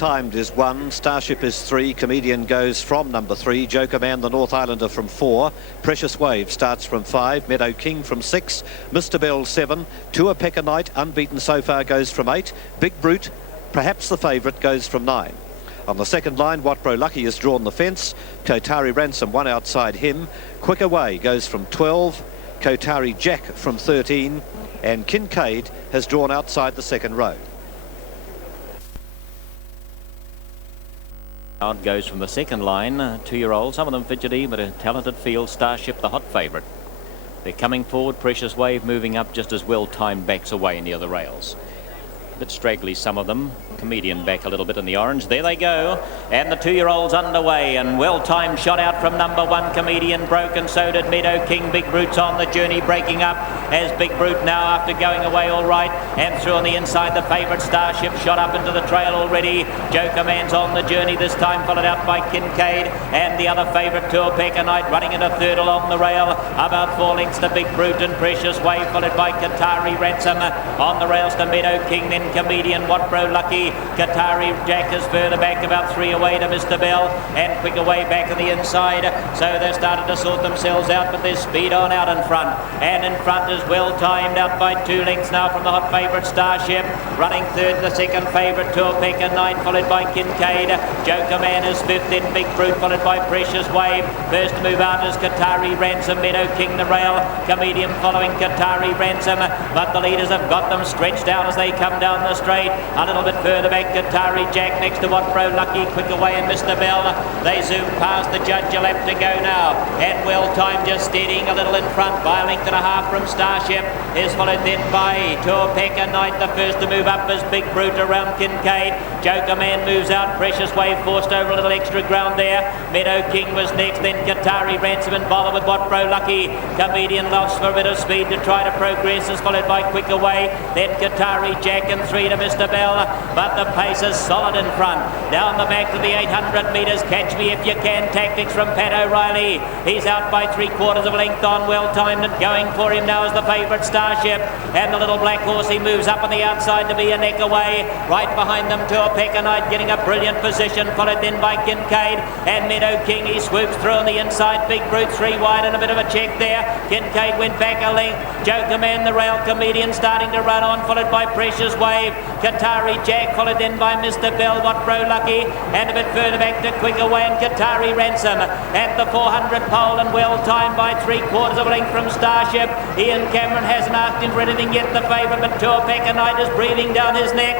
Timed is 1, Starship is 3, Comedian goes from number 3, Joker Man, the North Islander, from 4, Precious Wave starts from 5, Meadow King from 6, Mr. Bell 7, Tuapeka Knight, unbeaten so far, goes from 8, Big Brute, perhaps the favourite, goes from 9. On the second line, Watbro Lucky has drawn the fence, Kotari Ransom one outside him, Quick Away goes from 12, Kotari Jack from 13, and Kincaid has drawn outside the second row. Out goes from the second line, 2-year-old, some of them fidgety, but a talented field. Starship, the hot favourite. They're coming forward, Precious Wave moving up just as well-timed backs away near the rails. A bit straggly, some of them. Comedian back a little bit in the orange. There they go. And the 2-year-old's underway, and well-timed shot out from number 1. Comedian broke, and so did Meadow King. Big Brute's on the journey, breaking up as Big Brute now, after going away all right, and through on the inside, the favourite Starship shot up into the trail already. Joker Man's on the journey this time, followed out by Kincaid, and the other favourite Tuapeka Knight running in a third along the rail. About 4 lengths to Big Brute and Precious Wave, followed by Kotari Ransom. On the rails to Meadow King, then Comedian, Watbro Lucky. Kotari Jack is further back, about 3 away to Mr. Bell, and Quick Away back on the inside. So they've started to sort themselves out, but there's speed on out in front. And in front is well timed, out by 2 lengths now from the hot favourite Starship. Running third, the second favourite Tuapeka Knight, followed by Kincaid. Joker Man is fifth, then Big Brute, followed by Precious Wave. First to move out is Kotari Ransom, Meadow King the rail. Comedian following Kotari Ransom, but the leaders have got them stretched out as they come down the straight. A little bit further back, Kotari Jack next to Watbro Lucky, Quick Away and Mr. Bell. They zoom past the judge, a lap to go now. And well timed, just steadying a little in front by a length and a half from Starship. Is followed then by Tuapeka Knight. The first to move up is Big Brute around Kincaid. Joker Man moves out. Precious Wave forced over a little extra ground there. Meadow King was next, then Kotari Ransom and bother with Watbro Lucky. Comedian lost for a bit of speed to try to progress, is followed by Quick Away. Then Kotari Jack and 3 to Mr. Bell. But the pace is solid in front. Down the back to the 800 metres. Catch Me If You Can tactics from Pat O'Reilly. He's out by 3/4 of a length on, well timed, and going for him now is the favourite Starship. And the little black horse, he moves up on the outside to be a neck away. Right behind them, Tuapeka Knight getting a brilliant position, followed then by Kincaid. And Meadow King, he swoops through on the inside. Big Brute 3 wide and a bit of a check there. Kincaid went back a length. Joker Man, the rail Comedian, starting to run on, followed by Precious Wave. Kotari Jack, followed then by Mr. Bell, Watbro Lucky, and a bit further back to Quick Away and Kotari Ransom. At the 400 pole and well timed by 3/4 of a length from Starship. Ian Cameron hasn't asked him for anything yet, the favourite, but Tuapeka Knight is breathing down his neck.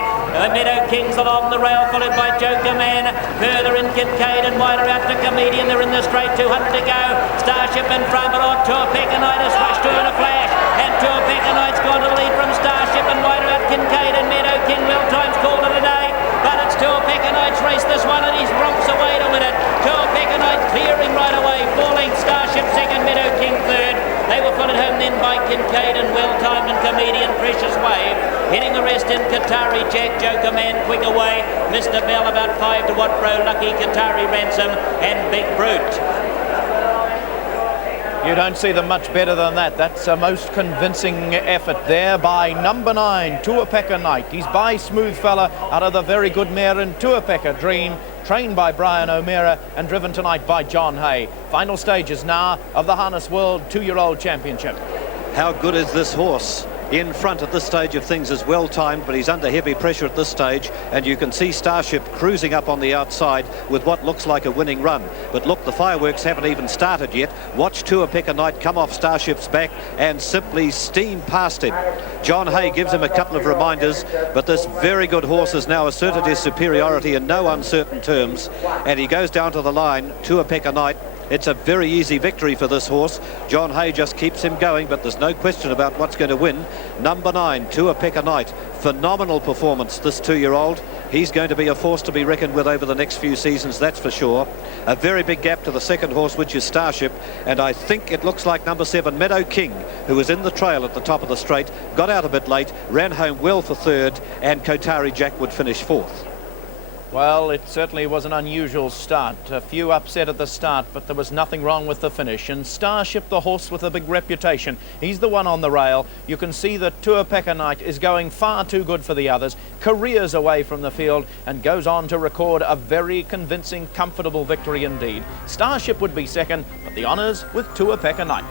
Meadow King's along the rail, followed by Joker Man. Further in Kincaid and wider out to Comedian. They're in the straight, 200 to go. Starship in front, but Tuapeka Knight has rushed to in a flash. And Tuapeka Knight's gone to the lead from Starship, and wider out Kincaid and Meadow King. Well times called it a day, but it's Tuapeka Knight's race this one, and he's romps away to win it. Tuapeka Knight clearing right away. 4 lengths, Starship second, Meadow King third. They were followed home then by Kincaid and well timed and Comedian, Precious Wave. Hitting the rest in Kotari Jack, Joker Man, Quick Away. Mr. Bell about 5 to Watbro Lucky, Kotari Ransom and Big Brute. You don't see them much better than that. That's a most convincing effort there by number 9, Tuapeka Knight. He's by Smooth Fella out of the very good mare in Tuapeka Dream, trained by Brian O'Meara and driven tonight by John Hay. Final stages now of the Harness World 2-year-old Championship. How good is this horse? In front at this stage of things is well timed, but he's under heavy pressure at this stage, and you can see Starship cruising up on the outside with what looks like a winning run. But look, the fireworks haven't even started yet. Watch Tuapeka Knight come off Starship's back and simply steam past him. John Hay gives him a couple of reminders, but this very good horse has now asserted his superiority in no uncertain terms, and he goes down to the line. Tuapeka Knight, it's a very easy victory for this horse. John Hay just keeps him going, but there's no question about what's going to win. Number 9, Tuapeka Knight. Phenomenal performance, this 2-year-old. He's going to be a force to be reckoned with over the next few seasons, that's for sure. A very big gap to the second horse, which is Starship, and I think it looks like number 7, Meadow King, who was in the trail at the top of the straight, got out a bit late, ran home well for third, and Kotari Jack would finish fourth. Well, it certainly was an unusual start. A few upset at the start, but there was nothing wrong with the finish. And Starship, the horse with a big reputation, he's the one on the rail. You can see that Tuapeka Knight is going far too good for the others, careers away from the field, and goes on to record a very convincing, comfortable victory indeed. Starship would be second, but the honours with Tuapeka Knight.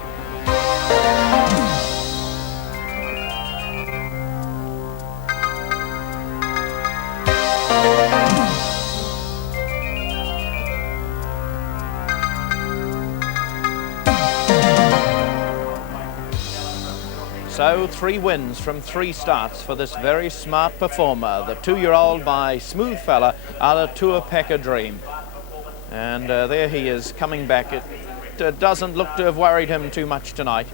So 3 wins from 3 starts for this very smart performer, the 2-year-old by Smooth Fella out of Tuapeka Dream. And there he is coming back. It doesn't look to have worried him too much tonight,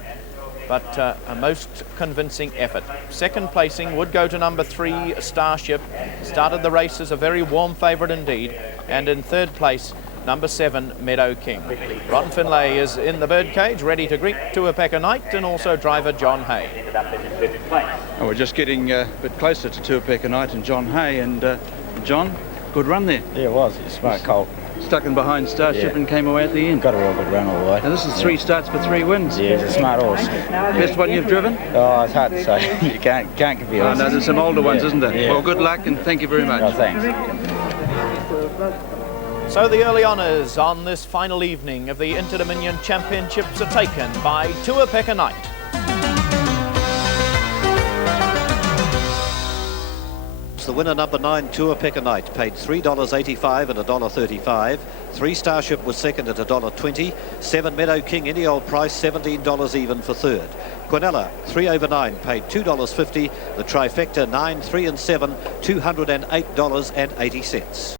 but a most convincing effort. Second placing would go to number 3, Starship. Started the race as a very warm favourite indeed. And in third place, number 7, Meadow King. Ron Finlay is in the birdcage, ready to greet Tuapeka Knight, and also driver John Hay. Oh, we're just getting a bit closer to Tuapeka Knight and John Hay. And John, good run there. Yeah, it was. It's smart colt. Stuck in behind Starship and came away at the end. Got a real good run all the way. And this is 3 starts for 3 wins. Yeah, it's a smart horse. Best one you've driven? Oh, it's hard to say. You can't compare. Oh, no, there's some older ones, isn't there? Yeah. Well, good luck and thank you very much. Oh, thanks. So the early honours on this final evening of the Interdominion Championships are taken by Tuapeka Knight. The winner, number 9, Tuapeka Knight, paid $3.85 and $1.35. 3 Starship was second at $1.20. 7 Meadow King, any old price, $17 even for third. Quinella, 3 over 9, paid $2.50. The trifecta, 9, 3 and 7, $208.80.